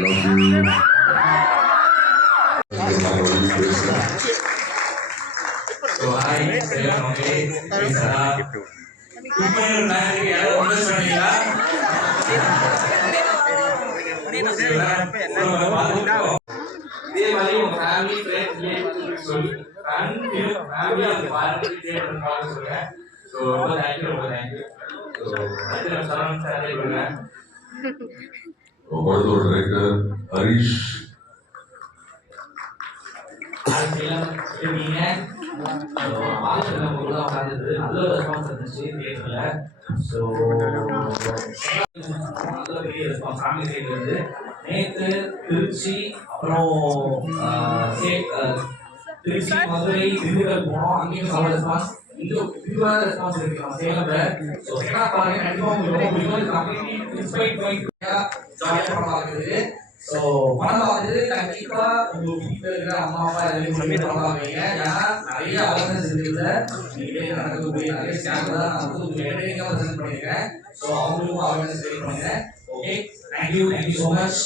love you. So hi, okay, இதே மாதிரி உங்க ஃபேமிலி ஃப்ரெண்ட்ஸ் ரிலேட்டிவ்ஸ் சொல்லி ஃபேமிலி அந்த பாரம்பரிய தியேட்டர் பார்க்க சொல்லுங்க. ஸோ ரொம்ப தேங்க்யூ ஸோ அடுத்து நம்ம சரவணன் சார் சொல்லுங்க. படத்தோட டைரக்டர் ஹரிஷ். இருக்கீங்க பாலத்தில் நம்ம கூட உட்காந்துது நல்ல ஒரு ரெஸ்பான்ஸ் இருந்துச்சு தியேட்டர்ல. ஸோ நல்ல பெரிய ரெஸ்பான்ஸ் ஃபேமிலி சைட்ல இருந்து. நேற்று திருச்சி அப்புறம் திருச்சி மதுரை திண்டுக்கல் போனோம். அங்கேயும் நல்ல ரெஸ்பான்ஸ். இன்னும் விரிவான ரெஸ்பான்ஸ் இருக்கு நம்ம சேலம்ல. ஸோ செகண்ட் பாருங்க கண்டிப்பாக உங்களுக்கு ரொம்ப பிடிக்கும். கம்ப்ளீட்லி இன்ஸ்பைர்ட் பண்ணிட்டு ஜாலியாக படம் இருக்குது. ஸோ படம் பார்த்துட்டு கண்டிப்பா உங்க வீட்டில் இருக்கிற அம்மா அப்பா எல்லாரும் படம் பார்ப்பீங்க. ஏன்னா நிறைய அவேர்னஸ் இருக்குல்ல, நீங்களே நடக்கக்கூடிய நிறைய ஸ்கேம் தான் நான் வந்து உங்களுக்கு என்டர்டெய்னிங்காக ப்ரெசென்ட் பண்ணியிருக்கேன். ஸோ அவங்களுக்கும் அவேர்னஸ் கிரியேட் பண்ணுங்க. Okay, thank you so much.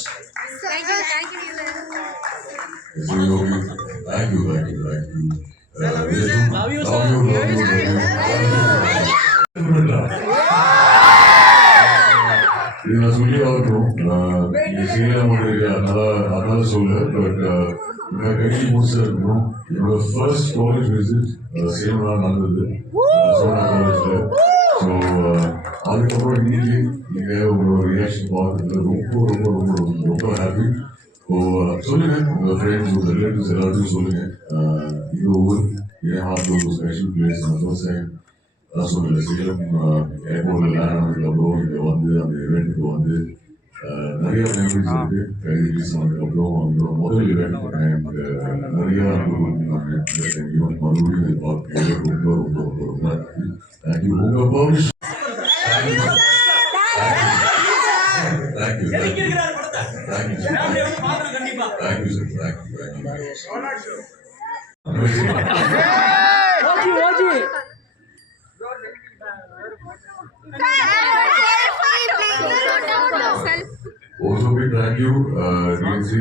இது நான் சொல்லி ஆகட்டும். நீங்க செய்யலாம் அதனால சொல்ல. பட் கட்டி முடிச்சிருக்கணும். என்னோட ஃபர்ஸ்ட் காலேஜ் விசிட் சேலம் தான் நடந்தது, சோனா காலேஜ்ல. ஸோ அதுக்கப்புறம் இன்னைக்கு நீங்க உங்களோட ரியாக்ஷன் பார்த்ததுல ரொம்ப ரொம்ப ரொம்ப ரொம்ப ஹாப்பி. ஸோ சொல்லுங்க உங்க ஃப்ரெண்ட்ஸ் உங்க ரிலேட்டிவ்ஸ் எல்லாத்தையும் சொல்லுங்க. இது ஒவ்வொரு என் ஹார்ட்ல ஒரு ஸ்பெஷல் பிளேஸ். நான் ஃபர்ஸ்ட் டைம் அதான் சொல்லுங்க, சேலம் ஏர்போர்ட்ல லேண்ட் ஆனதுக்கப்புறம் இங்கே வந்து அந்த இவெண்ட்டுக்கு வந்து நிறைய மெமரிஸ் இருக்கு. ரிலீஸ் ஆனதுக்கப்புறம் அவங்களோட முதல் இவெண்ட் நிறைய ஈவெண்ட் மறுபடியும் இதை பார்க்க ரொம்ப ரொம்ப ரொம்ப ரொம்ப ஹாப்பி. தேங்க்யூ. உங்க permission. Thank you thank you thank you thank you Also big thank you, DNC.